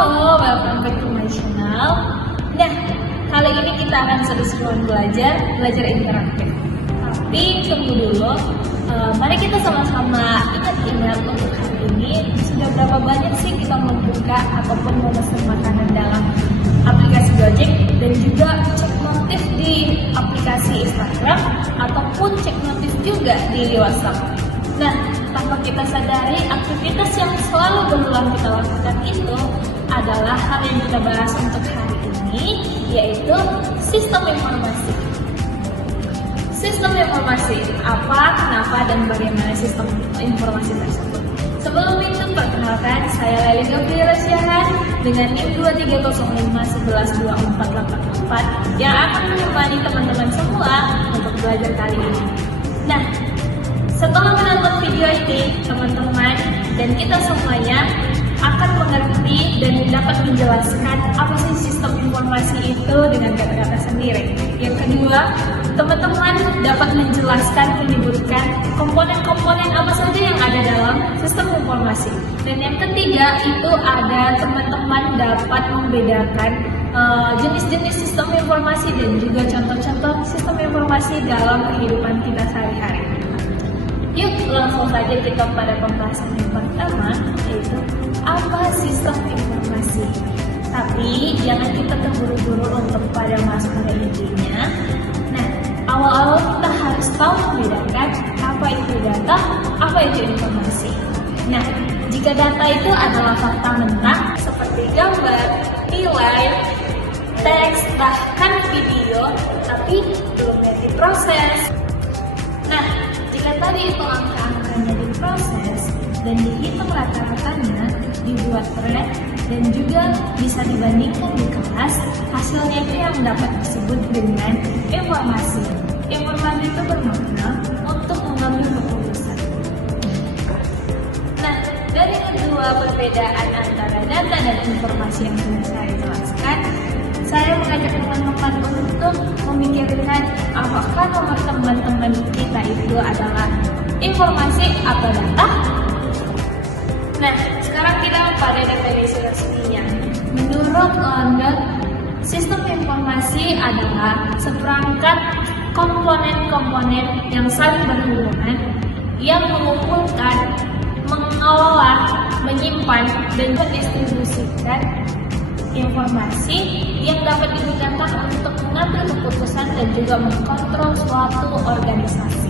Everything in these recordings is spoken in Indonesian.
Halo, welcome back to my channel. Nah, kali ini kita akan seru-seruan belajar interaktif. Tapi tunggu dulu, mari kita sama-sama ingat-ingat untuk hari ini sudah berapa banyak sih kita membuka ataupun memesan makanan dalam aplikasi Gojek dan juga cek notif di aplikasi Instagram ataupun cek notif juga di WhatsApp. Nah, tanpa kita sadari, aktivitas yang selalu berulang kita lakukan itu adalah hal yang kita bahas untuk hari ini, yaitu sistem informasi. Sistem informasi, apa, kenapa, dan bagaimana sistem informasi tersebut. Sebelum itu, perkenalkan, saya Leli Gabriela Syahan dengan NIM 2305112484 yang akan menemani teman-teman semua untuk belajar kali ini. Nah, setelah menonton video ini, teman-teman dan kita semuanya akan mengerti dan dapat menjelaskan apa sih sistem informasi itu dengan kata-kata sendiri. Yang kedua, teman-teman dapat menjelaskan, menyebutkan komponen-komponen apa saja yang ada dalam sistem informasi. Dan yang ketiga, itu ada teman-teman dapat membedakan jenis-jenis sistem informasi dan juga contoh-contoh sistem informasi dalam kehidupan kita sehari-hari. Yuk langsung saja kita pada pembahasan yang pertama, yaitu apa sistem informasi. Tapi jangan kita terburu-buru untuk pada masuk ke intinya. Nah, awal-awal kita harus tahu membedakan apa itu data, apa itu informasi. Nah, jika data itu adalah fakta mentah seperti gambar, nilai, teks, bahkan video, tapi belum diproses. Nah, jika tadi itu angka-angkanya diproses dan dihitung rata-ratanya, dibuat trend dan juga bisa dibandingkan di kelas, hasilnya itu yang dapat disebut dengan informasi. Informasi itu bermakna untuk mengambil keputusan. Nah, dari kedua perbedaan antara data dan informasi yang sudah saya jelaskan, saya mengajak teman-teman untuk memikirkan apakah nomor teman-teman kita itu adalah informasi atau data. Nah, sekarang kita pada definisi resminya. Menurut London, sistem informasi adalah seperangkat komponen-komponen yang saling berhubungan yang mengumpulkan, mengelola, menyimpan, dan mendistribusikan informasi yang dapat digunakan untuk mengambil keputusan dan juga mengkontrol suatu organisasi.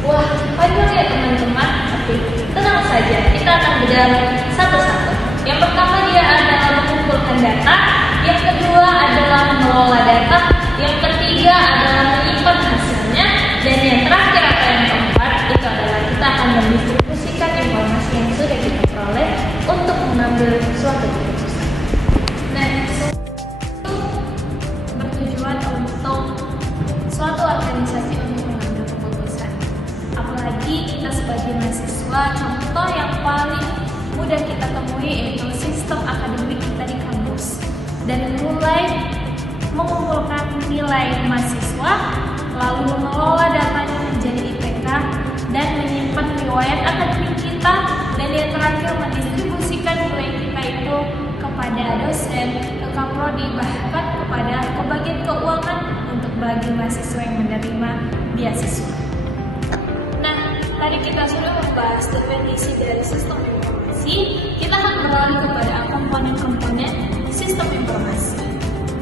Wah, panjang ya teman-teman, tapi tenang saja, kita akan berjalan satu-satu. Yang pertama dia adalah mengumpulkan data, yang kedua adalah mengelola data, yang ketiga adalah menyimpan hasilnya, dan yang terakhir atau yang keempat itu adalah kita akan mendistribusikan informasi yang sudah kita peroleh untuk mengambil suatu keputusan. Nah, itu bertujuan untuk suatu organisasi untuk mengambil keputusan. Apalagi kita sebagai mahasiswa, contoh yang paling mudah kita temui yaitu sistem akademik kita di kampus. Dan mulai mengumpulkan nilai mahasiswa, lalu mengelola datanya menjadi IPK, dan menyimpan riwayat akademik kita, dan yang terakhir mendistribusikan nilai kita itu kepada dosen, ke kaprodi, bahkan kepada bagian keuangan untuk bagi mahasiswa yang menerima beasiswa. Nah, tadi kita sudah membahas definisi dari sistem informasi, kita akan beralih kepada komponen-komponen sistem informasi.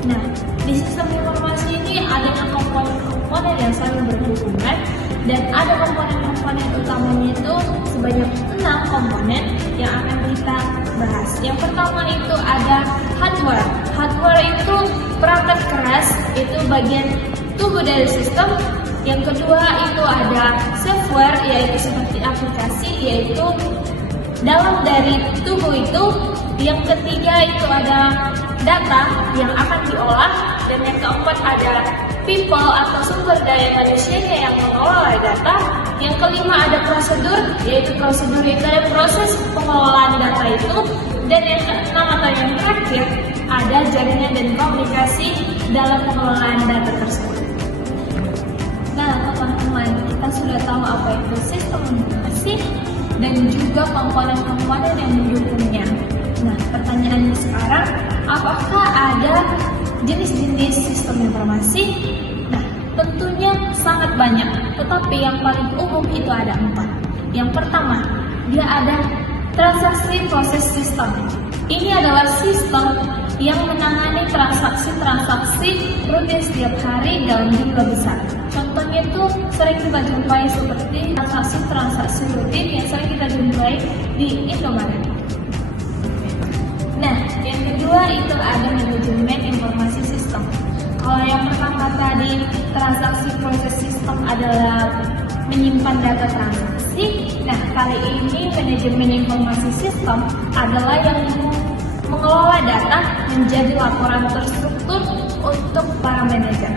Nah, di sistem informasi ini ada komponen-komponen yang saling berhubungan dan ada komponen-komponen utamanya itu sebanyak 6 komponen yang akan kita bahas. Yang pertama itu ada hardware. Hardware itu perangkat keras, itu bagian tubuh dari sistem. Yang kedua itu ada software, yaitu seperti aplikasi, yaitu dalam dari tubuh itu. Yang ketiga itu ada data yang akan diolah, dan yang keempat ada people atau sumber daya manusianya yang mengelola data. Yang kelima ada prosedur, yaitu prosedur itu ada proses pengelolaan data itu. Dan yang keenam atau yang terakhir ada jaringan dan komunikasi dalam pengelolaan data tersebut. Nah, teman-teman, kita sudah tahu apa itu sistem informasi dan juga komponen-komponen yang mendukungnya. Nah, pertanyaan jenis-jenis sistem informasi? Nah, tentunya sangat banyak, tetapi yang paling umum itu ada 4. Yang pertama, dia ada transaksi proses sistem. Ini adalah sistem yang menangani transaksi-transaksi rutin setiap hari dalam jumlah besar. Contohnya itu sering kita jumpai seperti transaksi-transaksi rutin yang sering kita jumpai di Indomaret. Nah, yang kedua itu ada manajemen informasi sistem. Kalau yang pertama tadi transaksi proses sistem adalah menyimpan data transaksi. Nah, kali ini manajemen informasi sistem adalah yang mengelola data menjadi laporan terstruktur untuk para manajer.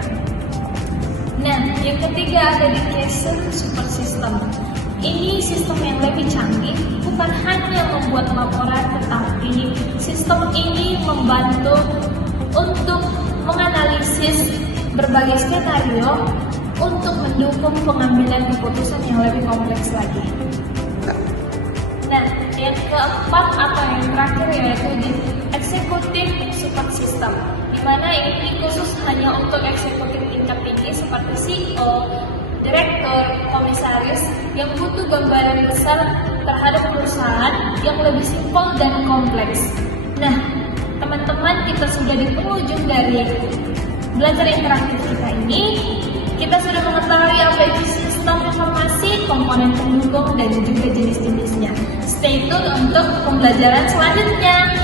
Nah, yang ketiga ada di Kaizen Super System. Ini sistem yang lebih canggih, bukan hanya membuat laporan, tetapi sistem ini membantu untuk menganalisis berbagai skenario untuk mendukung pengambilan keputusan yang lebih kompleks lagi. Nah, yang keempat atau yang terakhir yaitu di Executive Support System, di mana ini khusus hanya untuk eksekutif tingkat tinggi seperti CEO, direktur, komisaris yang butuh gambaran besar terhadap perusahaan yang lebih simpel dan kompleks. Nah, teman-teman, kita sudah di penghujung dari belajar interaktif kita ini. Kita sudah mengetahui apa itu sistem informasi, komponen pendukung, dan juga jenis-jenisnya. Stay tune untuk pembelajaran selanjutnya.